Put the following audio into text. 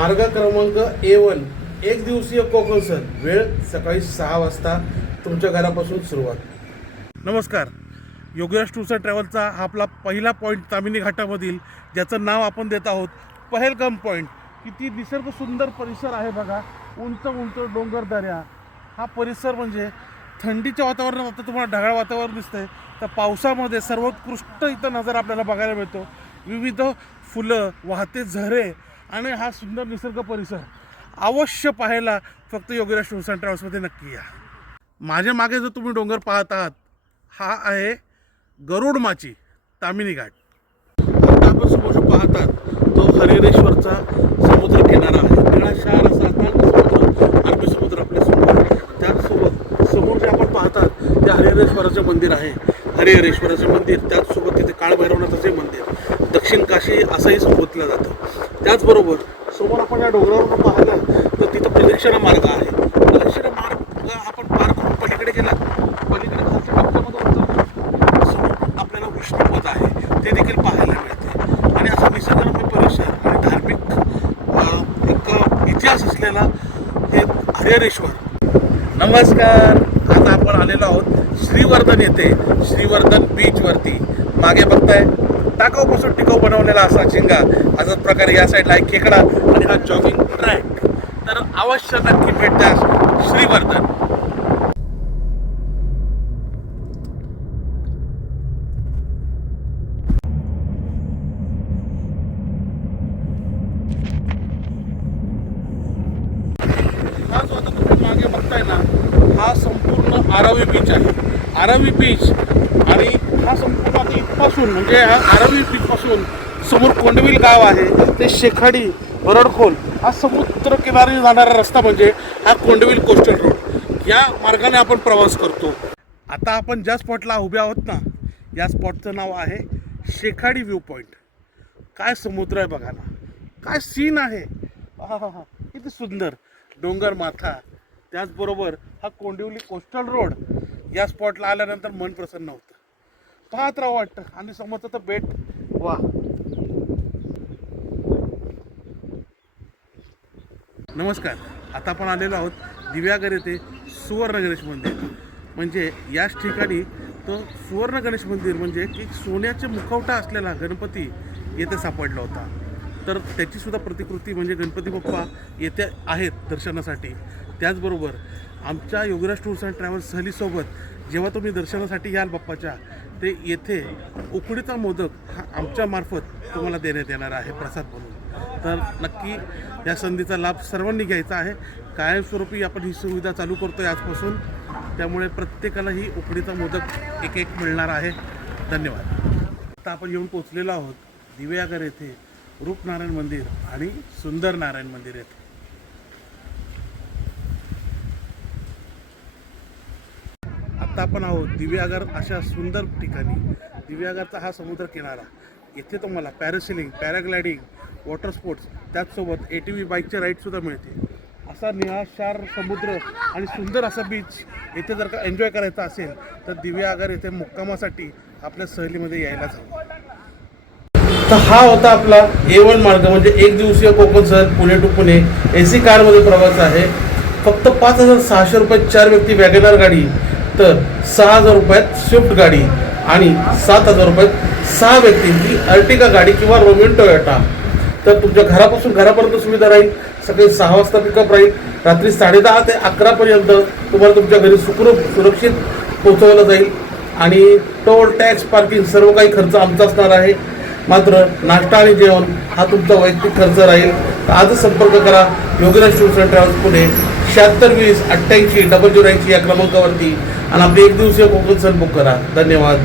मार्ग क्रमांक A1 एक दिवसीय कोकण सहल, वेळ सकाळी 6 वाजता, तुमच्या घरापासून सुरुवात. नमस्कार. योगेश टूर्स अँड ट्रॅव्हलचा हा आपला पहिला पॉईंट तामिनी घाटामधील, ज्याचं नाव आपण देत आहोत पहलगाम पॉईंट. किती निसर्ग सुंदर परिसर आहे बघा. उंच उंच डोंगर दऱ्या. हा परिसर म्हणजे थंडीच्या वातावरणात आता तुम्हाला ढगाळ वातावरण दिसतंय, तर पावसामध्ये सर्वोत्कृष्ट इथं नजारा आपल्याला बघायला मिळतो. विविध फुलं, वाहते झरे आणि हा सुंदर निसर्ग परिसर अवश्य पाहायला फक्त योगेश टूर्स अँड ट्रॅव्हल्समध्ये नक्की या. माझ्या मागे जो तुम्ही डोंगर पाहत आहात हा आहे गरुड माची तामिनी घाट. आता आपण समोर पाहतात तो हरिहरेश्वरचा समुद्र किनारा आहे. निळाशार असा समुद्र, अरबी समुद्र आपल्या समोर. त्याचसोबत समोर जे आपण पाहतात ते हरिहरेश्वराचे मंदिर आहे. हरिहरेश्वराचे मंदिर, त्याचसोबत तिथे काळभैरवनाथाचे मंदिर, दक्षिण काशी असंही संबोधलं जातं. त्याचबरोबर समोर आपण या डोंगरावर पाहिलं तर तिथं प्रदक्षिणा मार्ग आहे. प्रदक्षिणा मार्ग आपण पार करून पलीकडे गेला, पलीकडे खालच्या टप्प्यामध्ये समोर आपल्याला विष्णुपद आहे, ते देखील पाहायला मिळते. आणि असा निसर्गरम्य परिसर आणि धार्मिक एक इतिहास असलेला हे हरिहरेश्वर. नमस्कार. आता आपण आलेलो आहोत श्रीवर्धन येथे, श्रीवर्धन बीचवरती. मागे बघताय टाकाऊपासून टिकाऊ बनवलेला असा झिंगा, असाच प्रकारे या साईडला एक खेकडा आणि हा जॉगिंग ट्रॅक. तर अवश्य नक्की भेट द्या श्रीवर्धन. हा जो आता तुम्ही मागे बघताय ना, हा संपूर्ण आरावी बीच आहे. आरावी बीच आणि हा संपूर्ण आता इथपासून म्हणजे हा आरावी बीचपासून समोर कोंडविल गाव आहे, ते शेखाडी बरडखोल हा समुद्र किनारी जाणारा रस्ता म्हणजे हा कोंडविल कोस्टल रोड. या मार्गाने आपण प्रवास करतो. आता आपण ज्या स्पॉटला उभे आहोत ना, या स्पॉटचं नाव आहे शेखाडी व्ह्यू पॉईंट. काय समुद्र आहे बघा ना, काय सीन आहे. हा हा हा, किती सुंदर डोंगर माथा. त्याचबरोबर हा कोंडिवली कोस्टल रोड. या स्पॉटला आल्यानंतर मन प्रसन्न होतं, पाहत राहावं वाटतं. आणि समोरचं तर बेट, वा. नमस्कार. आता आपण आलेलो आहोत दिव्यागर येथे सुवर्ण गणेश मंदिर. म्हणजे याच ठिकाणी तो सुवर्ण गणेश मंदिर म्हणजे की सोन्याचे मुखवटा असलेला गणपती येथे सापडला होता. तर त्याचीसुद्धा प्रतिकृती म्हणजे गणपती बाप्पा येथे आहेत दर्शनासाठी. त्याचबरोबर आमच्या योगेश टूर्स अँड ट्रॅव्हल्स सहलीसोबत जेव्हा तुम्ही दर्शनासाठी याल बाप्पाच्या, ते येथे उकडीचा मोदक हा आमच्यामार्फत तुम्हाला देण्यात येणार आहे प्रसाद म्हणून. तर नक्की या संधीचा लाभ सर्वांनी घ्यायचा आहे. कायमस्वरूपी आपण ही सुविधा चालू करतो आहे आजपासून, त्यामुळे प्रत्येकाला ही उकडीचा मोदक एक मिळणार आहे. धन्यवाद. आता आपण येऊन पोचलेलो आहोत दिव्यागर येथे रूपनारायण मंदिर आणि सुंदर नारायण मंदिर येथे. आता आपण आहोत दिव्यागर अशा सुंदर ठिकाणी. दिव्यागरचा हा समुद्र किनारा, येथे तुम्हाला पॅरासेलिंग, पॅराग्लायडिंग, वॉटर स्पोर्ट्स, त्याचसोबत ATV बाईकचे राईडसुद्धा मिळते. असा निळाशार समुद्र आणि सुंदर असा बीच येथे जर का एन्जॉय करायचा असेल तर दिव्यागर येथे मुक्कामासाठी आपल्या सहलीमध्ये यायलाच हवं. तर हा होता आपला A1 मार्ग म्हणजे एक दिवसीय कोकण सहल पुणे टू पुणे. AC कारमध्ये प्रवास आहे. फक्त 5,600 रुपयात 4 व्यक्ती वॅगनर गाडी, तर 6,000 रुपयात स्विफ्ट गाडी आणि 7,000 रुपयात 6 व्यक्तींची अर्टिगा गाडी किंवा रोमियन टोयोटा. तर तुमच्या घरापासून घरापर्यंत सुविधा राहील. सकाळी 6 वाजता पिकअप राहील. रात्री 10:30 ते 11पर्यंत तुम्हाला तुमच्या घरी सुरक्षित पोहोचवलं जाईल. आणि टोल, टॅक्स, पार्किंग सर्व काही खर्च आमचा असणार आहे. मात्र नाश्ता आणि जेवण हा तुमचा वैयक्तिक खर्च राहील. तर आजच संपर्क करा Yogesh tours and travels Pune 7620 88 0080 या क्रमांकावरती आणि आपली एक दिवसीय कोकण सहल बुक करा. धन्यवाद.